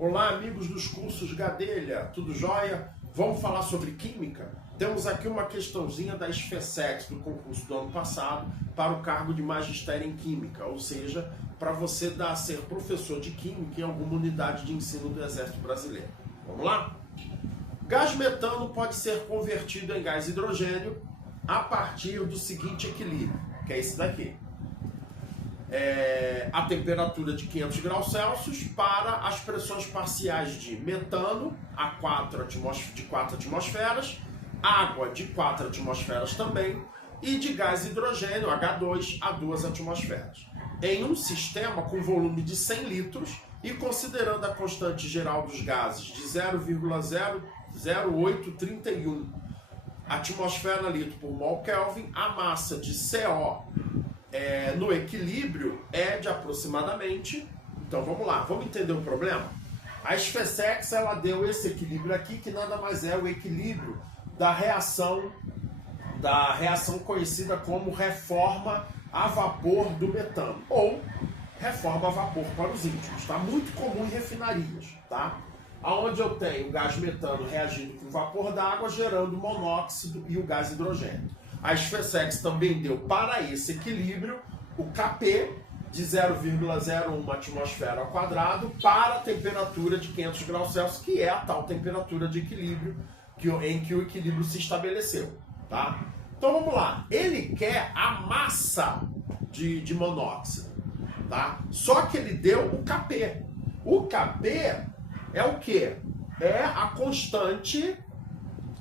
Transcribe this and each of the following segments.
Olá, amigos dos cursos Gadelha, tudo jóia? Vamos falar sobre química? Temos aqui uma questãozinha da SFSEX do concurso do ano passado para o cargo de magistério em química, ou seja, para você ser professor de química em alguma unidade de ensino do Exército Brasileiro. Vamos lá? Gás metano pode ser convertido em gás hidrogênio a partir do seguinte equilíbrio, que é esse daqui. A temperatura de 500 graus Celsius para as pressões parciais de metano a 4 atmosferas, água de 4 atmosferas também e de gás hidrogênio, H2, a 2 atmosferas. Em um sistema com volume de 100 litros e considerando a constante geral dos gases de 0,00831 atmosfera litro por mol Kelvin, a massa de CO no equilíbrio é de aproximadamente... Então vamos lá, vamos entender o problema? A SFSEX, ela deu esse equilíbrio aqui, que nada mais é o equilíbrio da reação conhecida como reforma a vapor do metano, ou reforma a vapor para os íntimos, tá? Muito comum em refinarias, tá? Onde eu tenho o gás metano reagindo com o vapor d'água, gerando monóxido e o gás hidrogênio. A SFSEX também deu para esse equilíbrio o Kp de 0,01 atmosfera ao quadrado para a temperatura de 500 graus Celsius, que é a tal temperatura de equilíbrio em que o equilíbrio se estabeleceu. Tá? Então vamos lá. Ele quer a massa de monóxido. Tá? Só que ele deu o Kp. O Kp é o quê? É a constante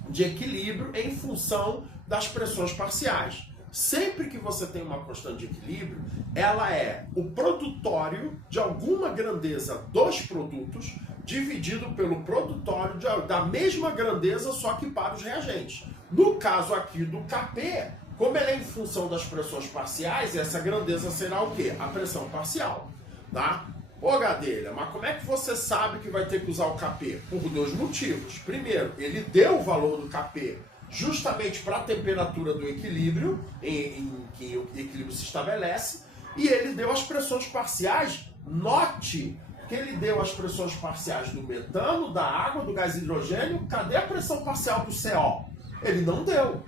de equilíbrio em função das pressões parciais. Sempre que você tem uma constante de equilíbrio, ela é o produtório de alguma grandeza dos produtos dividido pelo produtório da mesma grandeza, só que para os reagentes. No caso aqui do Kp, como ele é em função das pressões parciais, essa grandeza será o quê? A pressão parcial. Tá? Ô Gadelha, mas como é que você sabe que vai ter que usar o Kp? Por dois motivos. Primeiro, ele deu o valor do Kp justamente para a temperatura do equilíbrio, em que o equilíbrio se estabelece, e ele deu as pressões parciais. Note que ele deu as pressões parciais do metano, da água, do gás hidrogênio. Cadê a pressão parcial do CO? Ele não deu.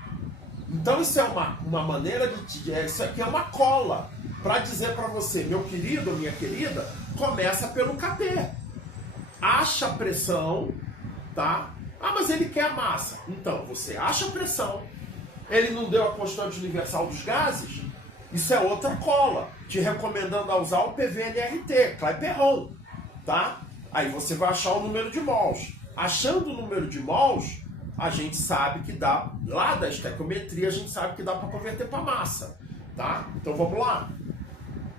Então isso é uma maneira de... Isso aqui é uma cola para dizer para você, meu querido, minha querida, começa pelo Kp. Acha a pressão, tá? Ah, mas ele quer a massa. Então, você acha a pressão, ele não deu a constante universal dos gases, isso é outra cola, te recomendando a usar o PVNRT, Clapeyron, tá? Aí você vai achar o número de mols. Achando o número de mols, a gente sabe que dá, lá da estequiometria, a gente sabe que dá para converter para massa, tá? Então vamos lá.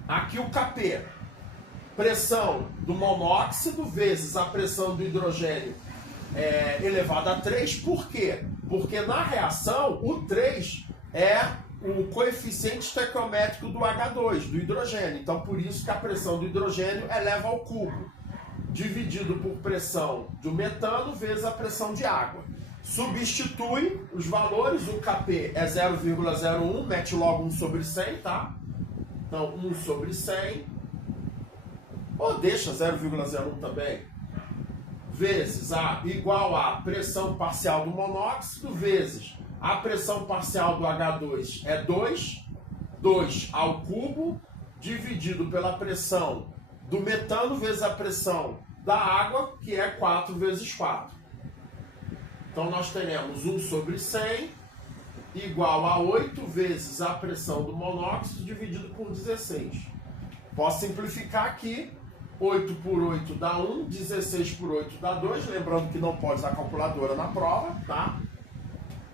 Aqui o Kp, pressão do monóxido vezes a pressão do hidrogênio elevada a 3, por quê? Porque na reação o 3 é o coeficiente estequiométrico do H2, do hidrogênio. Então por isso que a pressão do hidrogênio eleva ao cubo, dividido por pressão do metano vezes a pressão de água. Substitui os valores, o Kp é 0,01, mete logo 1 sobre 100, tá? Então 1 sobre 100, ou deixa 0,01 também, vezes igual a pressão parcial do monóxido, vezes a pressão parcial do H2 é 2 ao cubo, dividido pela pressão do metano vezes a pressão da água, que é 4 vezes 4. Então nós teremos 1 sobre 100 igual a 8 vezes a pressão do monóxido dividido por 16. Posso simplificar aqui. 8 por 8 dá 1, 16 por 8 dá 2, lembrando que não pode usar calculadora na prova, tá?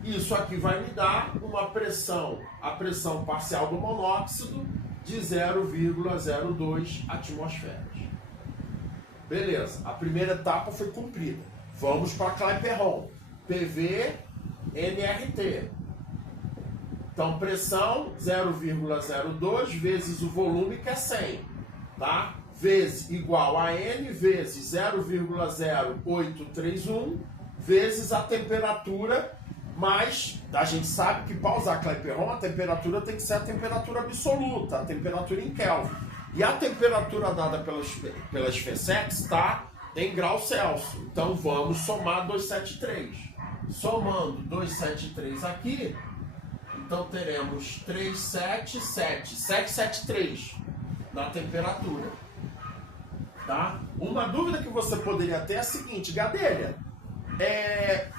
Isso aqui vai me dar uma pressão, a pressão parcial do monóxido de 0,02 atmosferas. Beleza, a primeira etapa foi cumprida. Vamos para Clapeyron, PVNRT. Então, pressão 0,02 vezes o volume, que é 100, tá? Vezes igual a N vezes 0,0831 vezes a temperatura, mas a gente sabe que para usar Clapeyron a temperatura tem que ser a temperatura absoluta, a temperatura em Kelvin. E a temperatura dada pela SFSEX está em graus Celsius. Então vamos somar 273. Somando 273 aqui, então teremos 773 na temperatura. Tá? Uma dúvida que você poderia ter é a seguinte, Gadelha,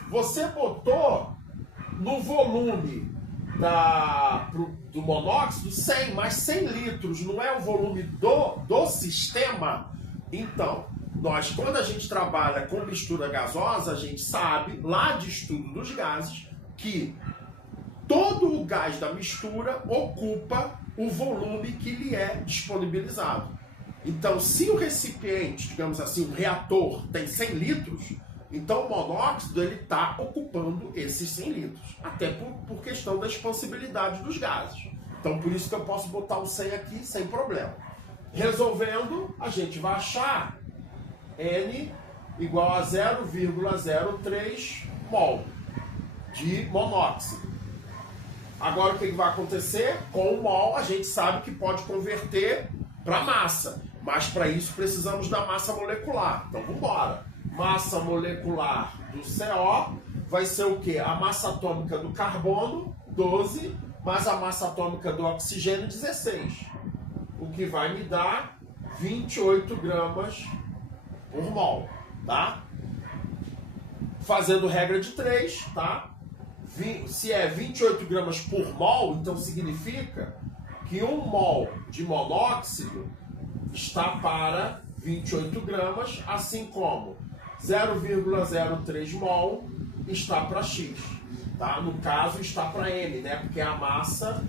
você botou no volume do monóxido 100, mas 100 litros não é o volume do sistema? Então, quando a gente trabalha com mistura gasosa, a gente sabe, lá de estudo dos gases, que todo o gás da mistura ocupa o volume que lhe é disponibilizado. Então, se o recipiente, digamos assim, o reator, tem 100 litros, então o monóxido está ocupando esses 100 litros, até por questão da expansibilidade dos gases. Então, por isso que eu posso botar o 100 aqui sem problema. Resolvendo, a gente vai achar N igual a 0,03 mol de monóxido. Agora, o que vai acontecer? Com o mol, a gente sabe que pode converter para massa, mas para isso precisamos da massa molecular. Então, vamos embora. Massa molecular do CO vai ser o quê? A massa atômica do carbono, 12, mais a massa atômica do oxigênio, 16. O que vai me dar 28 gramas por mol, tá? Fazendo regra de 3, tá? Se é 28 gramas por mol, então significa que 1 mol de monóxido está para 28 gramas, assim como 0,03 mol está para X, tá? No caso está para M, né? Porque é a massa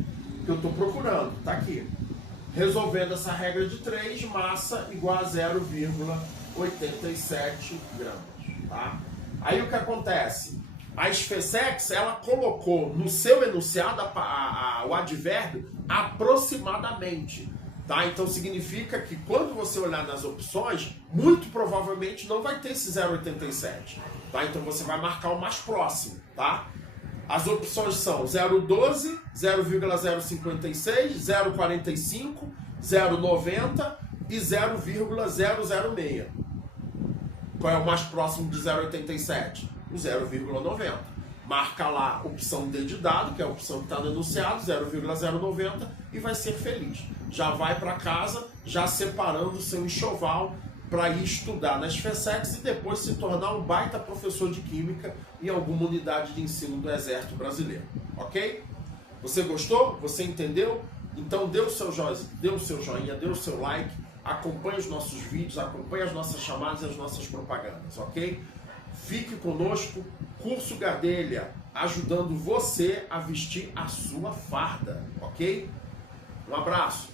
que eu estou procurando, tá aqui. Resolvendo essa regra de 3, massa igual a 0,87 gramas, tá? Aí o que acontece? A SFSEX, ela colocou no seu enunciado o advérbio aproximadamente, tá? Então significa que quando você olhar nas opções, muito provavelmente não vai ter esse 0,87, tá? Então você vai marcar o mais próximo, tá? As opções são 0,12, 0,056, 0,45, 0,90 e 0,006. Qual é o mais próximo de 0,87? O 0,90. Marca lá a opção D de dado, que é a opção que está no enunciado, 0,090, e vai ser feliz. Já vai para casa, já separando o seu enxoval para ir estudar nas SFSEX e depois se tornar um baita professor de química em alguma unidade de ensino do Exército Brasileiro. Ok? Você gostou? Você entendeu? Então dê o seu joinha, dê o seu like, acompanhe os nossos vídeos, acompanhe as nossas chamadas e as nossas propagandas, ok? Fique conosco, Curso Gadelha, ajudando você a vestir a sua farda, ok? Um abraço!